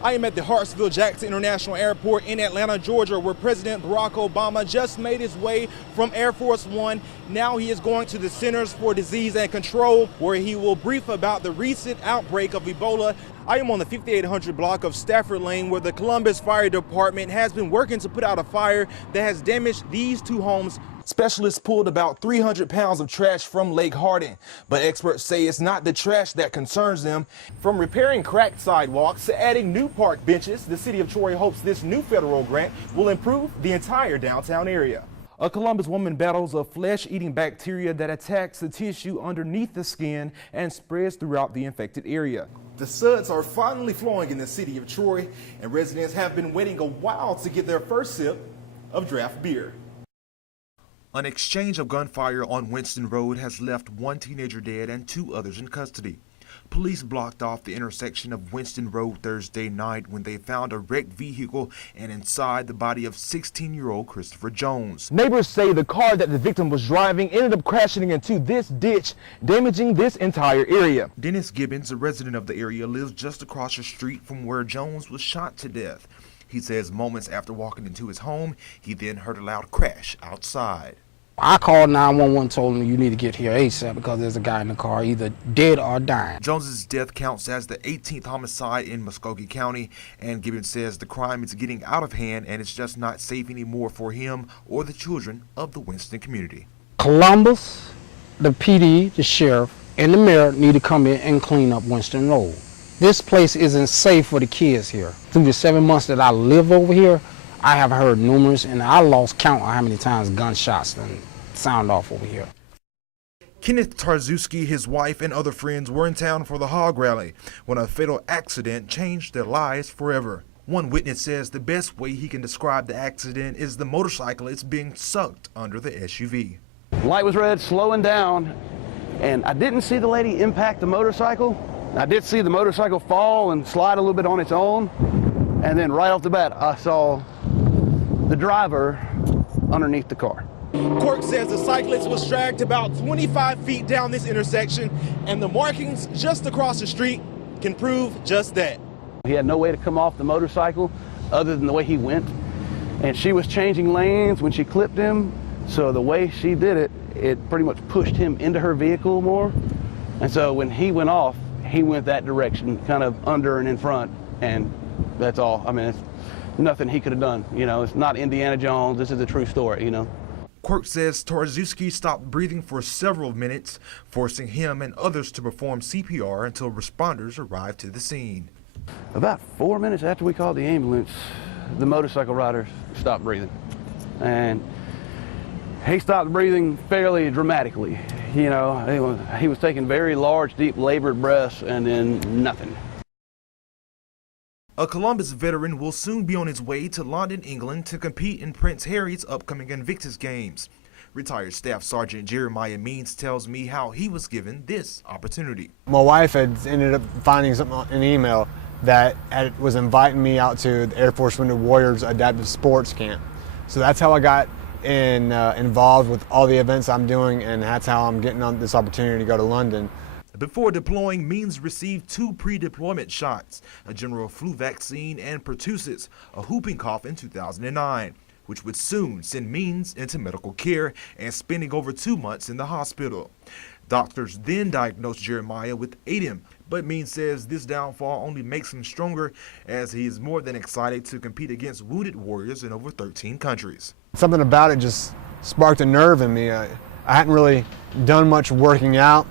I am at the Hartsfield-Jackson International Airport in Atlanta, Georgia, where President Barack Obama just made his way from Air Force One. Now he is going to the Centers for Disease and Control, where he will brief about the recent outbreak of Ebola. I am on the 5800 block of Stafford Lane, where the Columbus Fire Department has been working to put out a fire that has damaged these two homes. Specialists pulled about 300 pounds of trash from Lake Hardin, but experts say it's not the trash that concerns them. From repairing cracked sidewalks to adding new park benches, the city of Troy hopes this new federal grant will improve the entire downtown area. A Columbus woman battles a flesh-eating bacteria that attacks the tissue underneath the skin and spreads throughout the infected area. The suds are finally flowing in the city of Troy, and residents have been waiting a while to get their first sip of draft beer. An exchange of gunfire on Winston Road has left one teenager dead and two others in custody. Police blocked off the intersection of Winston Road Thursday night when they found a wrecked vehicle and inside the body of 16-year-old Christopher Jones. Neighbors say the car that the victim was driving ended up crashing into this ditch, damaging this entire area. Dennis Gibbons, a resident of the area, lives just across the street from where Jones was shot to death. He says moments after walking into his home, he then heard a loud crash outside. I called 911, told him you need to get here ASAP because there's a guy in the car either dead or dying. Jones's death counts as the 18th homicide in Muskogee County, and Gibbons says the crime is getting out of hand and it's just not safe anymore for him or the children of the Winston community. Columbus, the PD, the sheriff, and the mayor need to come in and clean up Winston Road. This place isn't safe for the kids here. Through the 7 months that I live over here, I have heard numerous, and I lost count on how many times gunshots and sound off over here. Kenneth Tarzuski, his wife, and other friends were in town for the hog rally when a fatal accident changed their lives forever. One witness says the best way he can describe the accident is the motorcyclist being sucked under the SUV. Light was red, slowing down, and I didn't see the lady impact the motorcycle. I did see the motorcycle fall and slide a little bit on its own, and then right off the bat, I saw the driver underneath the car. Court says the cyclist was dragged about 25 feet down this intersection, and the markings just across the street can prove just that. He had no way to come off the motorcycle other than the way he went, and she was changing lanes when she clipped him, so the way she did it, it pretty much pushed him into her vehicle more, and so when he went off, he went that direction, kind of under and in front, and that's all. I mean, it's nothing he could have done. You know, it's not Indiana Jones. This is a true story, you know. Court says Tarzuski stopped breathing for several minutes, forcing him and others to perform CPR until responders arrived to the scene. About 4 minutes after we called the ambulance, the motorcycle rider stopped breathing. And he stopped breathing fairly dramatically. You know, he was taking very large, deep, labored breaths, and then nothing. A Columbus veteran will soon be on his way to London, England to compete in Prince Harry's upcoming Invictus Games. Retired Staff Sergeant Jeremiah Means tells me how he was given this opportunity. My wife had ended up finding something in an email that was inviting me out to the Air Force Wounded Warriors Adaptive Sports Camp. So that's how I got involved with all the events I'm doing, and that's how I'm getting on this opportunity to go to London. Before deploying, Means received 2 pre-deployment shots, a general flu vaccine and pertussis, a whooping cough in 2009, which would soon send Means into medical care and spending over 2 months in the hospital. Doctors then diagnosed Jeremiah with ADEM, but Means says this downfall only makes him stronger as he is more than excited to compete against wounded warriors in over 13 countries. Something about it just sparked a nerve in me. I hadn't really done much working out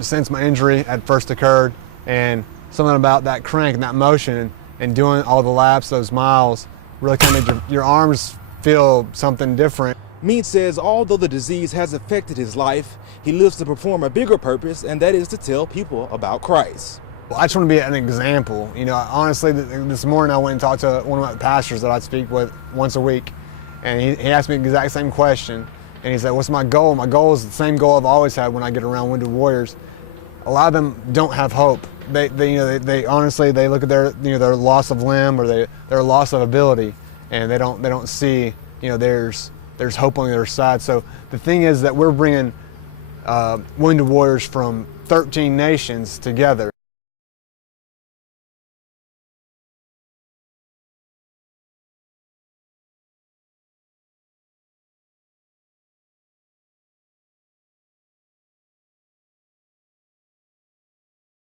since my injury had first occurred, and something about that crank and that motion and doing all the laps, those miles, really kind of made your arms feel something different. Means says although the disease has affected his life, he lives to perform a bigger purpose, and that is to tell people about Christ. Well, I just want to be an example. You know, honestly, this morning I went and talked to one of my pastors that I speak with once a week, and he asked me the exact same question. And he said, what's my goal? My goal is the same goal I've always had when I get around wounded warriors. A lot of them don't have hope. They honestly, they look at their loss of limb or their loss of ability, and they don't see, there's hope on the other side. So the thing is that we're bringing wounded warriors from 13 nations together.